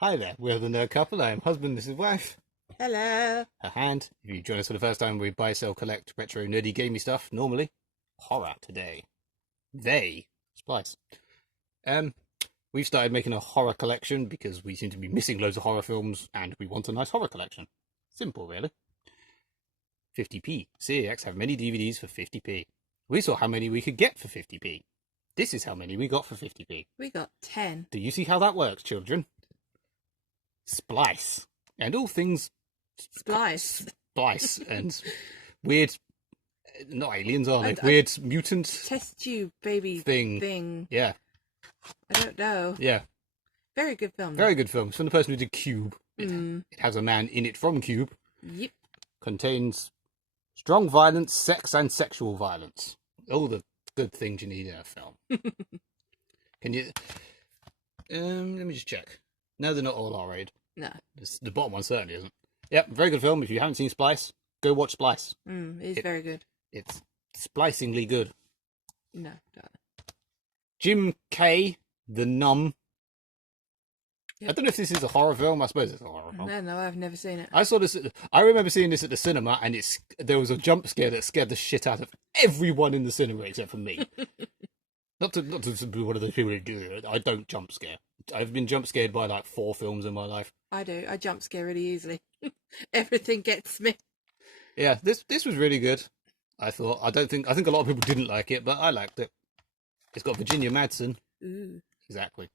Hi there, we're the nerd couple. I am husband, this is wife. Hello. Her hand. If you join us for the first time, we buy, sell, collect retro, nerdy, gamey stuff. Normally, horror today. Splice. Um, we've started making a horror collection because we seem to be missing loads of horror films, and we want a nice horror collection. Simple, really. 50p. CeX have many DVDs for 50p. We saw how many we could get for 50p. This is how many we got for 50p. We got 10. Do you see how that works, children? Splice. And all things Splice. Splice and weird, not aliens, are they? I- Weird mutant Test tube baby thing. Yeah, I don't know. yeah. Very good film. Very good film. It's from the person who did Cube. Mm. It has a man in it from Cube. Yep. Contains strong violence, sex, and sexual violence. All the good things you need in a film. Can you... let me just check. No, they're not all R-rated. No. The bottom one certainly isn't. Yep, very good film. If you haven't seen Splice, go watch Splice. It's very good. It's splicingly good. No, don't. Jim K, The Numb. Yep. I don't know if this is a horror film. I suppose it's a horror film. No, I've never seen it. I saw this. I remember seeing this at the cinema, and there was a jump scare that scared the shit out of everyone in the cinema except for me. not to be one of those people who do it. I don't jump scare. I've been jump scared by like 4 films in my life. I do. I jump scare really easily. Everything gets me. Yeah, this was really good. I thought. I think a lot of people didn't like it, but I liked it. It's got Virginia Madsen. Ooh. Exactly.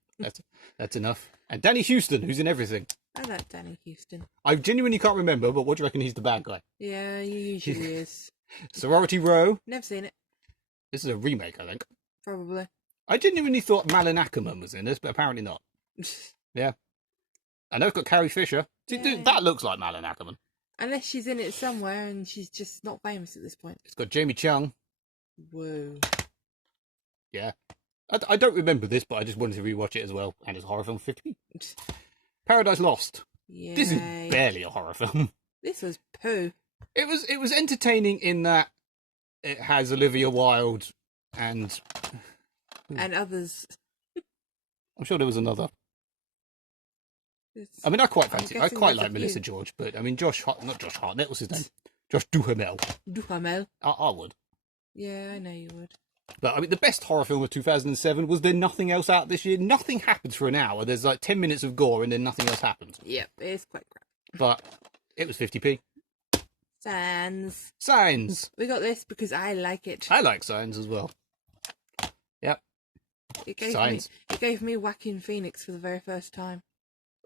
That's enough. And Danny Houston, who's in everything. I like Danny Houston. I genuinely can't remember, but what do you reckon he's the bad guy? Yeah, he usually is. Sorority Row. Never seen it. This is a remake, I think. Probably. I genuinely thought Malin Ackerman was in this, but apparently not. Yeah. I know it's got Carrie Fisher. See, Yeah. that looks like Malin Ackerman. Unless she's in it somewhere and she's just not famous at this point. It's got Jamie Chung. Whoa. Yeah. I don't remember this, but I just wanted to rewatch it as well. And it's a horror film 50. Paradise Lost. Yeah. This is barely a horror film. This was poo. It was entertaining in that it has Olivia Wilde and others. I'm sure there was another. It's- I mean, I quite fancy. I guessing quite there's a like Melissa few. George, but I mean, not Josh Hartnett. What's his name? Josh Duhamel. Duhamel. I would. Yeah, I know you would. But I mean, the best horror film of 2007 was there nothing else out this year. Nothing happens for an hour. There's like 10 minutes of gore, and then nothing else happens. Yep, it's quite crap. But it was 50p. Sans. Signs. We got this because I like it. I like Signs as well. Yep. It gave Signs. me. It gave me Joaquin Phoenix for the very first time.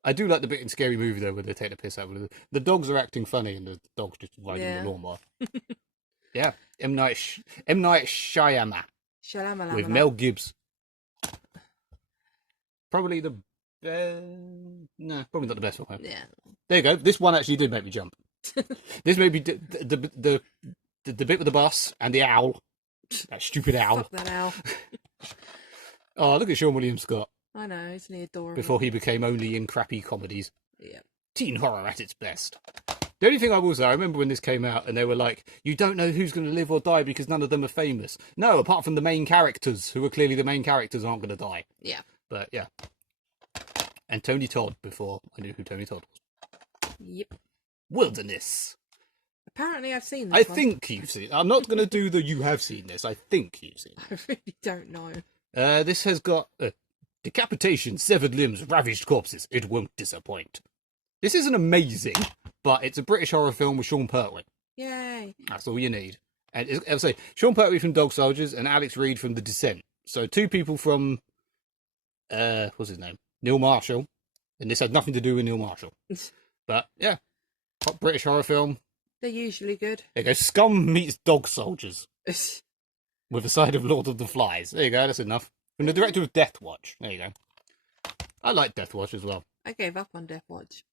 I do like the bit in Scary Movie though, where they take the piss out. The dogs are acting funny, and the dog's just riding Yeah. the lawnmower. Yeah. M Night Shyamalan Shalamala. with Mel Gibbs. Probably the no, probably not the best one. Yeah. There you go. This one actually did make me jump. This made me the bit with the bus and the owl. That stupid owl. Fuck that owl. Oh, look at Sean William Scott I know, isn't he adorable? before he became only in crappy comedies. Yeah. Teen horror at its best. The only thing I will say, I remember when this came out and they were like, you don't know who's going to live or die because none of them are famous. No, apart from the main characters, who are clearly the main characters, aren't going to die. Yeah. But yeah. And Tony Todd before I knew who Tony Todd was. Yep. Wilderness. Apparently, I've seen I this one. think you've seen. I'm not going to do the you have seen this. I think you've seen. I really don't know. This has got decapitation, severed limbs, ravaged corpses. It won't disappoint. This isn't amazing, but it's a British horror film with Sean Pertwee. Yay. That's all you need. And I'll say Sean Pertwee from Dog Soldiers and Alex Reid from The Descent. So 2 people from what's his name? Neil Marshall. And this had nothing to do with Neil Marshall. But yeah, hot British horror film. They're usually good. There you go. Scum meets Dog Soldiers with a side of Lord of the Flies. There you go. That's enough. From the director of Death Watch. There you go. I like Death Watch as well. I gave up on Death Watch.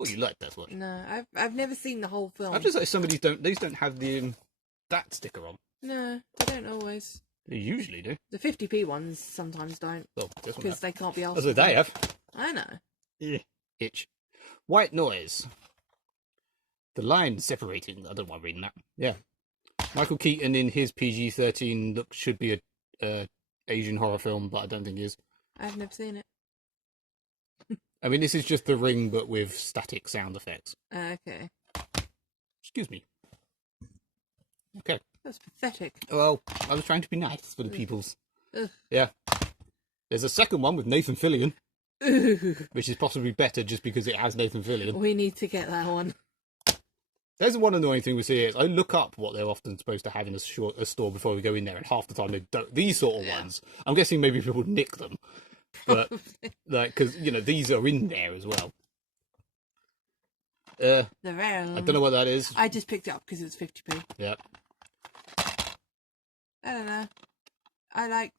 Oh, you like Death Watch? No, I've never seen the whole film. I've just like some of these don't have the that sticker on. No, they don't always. They usually do. The 50p ones sometimes don't Well, this one because has. they can't be asked. That's what they have. I know. Yeah. Itch. White Noise. The line separating. I don't want reading that. Yeah. Michael Keaton in his PG-13 look should be a Asian horror film, but I don't think it is. I've never seen it. I mean, this is just the ring, but with static sound effects. Okay. Excuse me. Okay. That's pathetic. Well, I was trying to be nice for the Ugh. peoples. Ugh. Yeah. There's a second one with Nathan Fillion, Ooh, which is possibly better just because it has Nathan Fillion. we need to get that one. There's one annoying thing we see is I look up what they're often supposed to have in a store before we go in there, and half the time they don't. These sort of ones, I'm guessing maybe people nick them, but like because these are in there as well. The I don't know what that is. I just picked it up because it was 50p. Yeah. I don't know. I like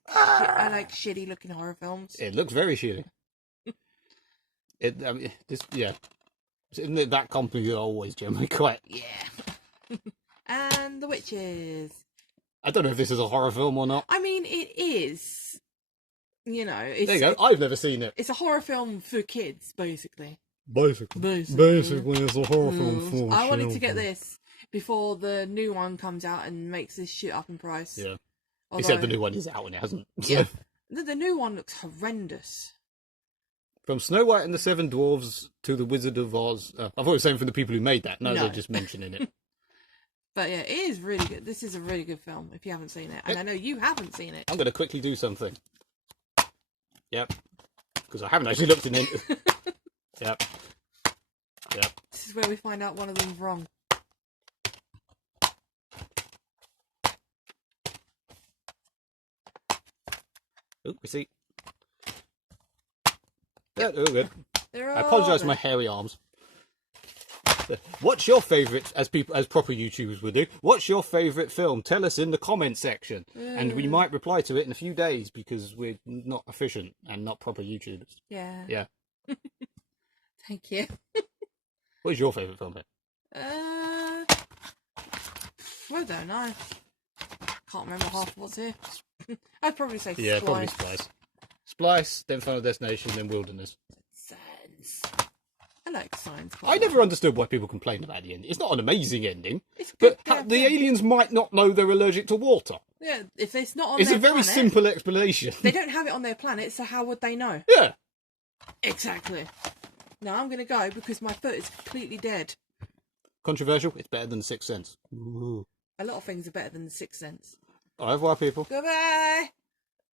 shitty looking horror films. It looks very shitty. Isn't it that company are always generally quite... Yeah. And The Witches. I don't know if this is a horror film or not. I mean, it is. It's, There you go. I've never seen it. It's a horror film for kids, basically. Basically, it's a horror film for I wanted to children. get this before the new one comes out and makes this shit up in price. Yeah. Although, Except the new one is out and it hasn't. So. Yeah. The new one looks horrendous. From Snow White and the Seven Dwarfs to the Wizard of Oz. I thought it was saying from the people who made that. No, they're just mentioning it. But yeah, it is really good. This is a really good film if you haven't seen it. And I know you haven't seen it. I'm going to quickly do something. Yep. Because I haven't actually looked in it. Yep. Yep. This is where we find out one of them's wrong. Oh, we see. Yeah, oh, good. They're I apologise for all my hairy arms. What's your favourite, as proper YouTubers would do, what's your favourite film? Tell us in the comment section. And we might reply to it in a few days because we're not efficient and not proper YouTubers. Yeah. Yeah. Thank you. What is your favourite film, Ben? I don't know. Can't remember half of what's here. I'd probably say Yeah, Splice. probably Splice. Splice, then Final Destination, then Wilderness. Science. I like science. I never understood why people complain about the ending. It's not an amazing ending, It's good. but the aliens might not know they're allergic to water. Yeah, if it's not on It's their a very planet, simple explanation. They don't have it on their planet, so how would they know? Yeah. Exactly. No, I'm going to go because my foot is completely dead. Controversial, it's better than The Sixth Sense. Ooh. A lot of things are better than The Sixth Sense. Au revoir, people. Goodbye!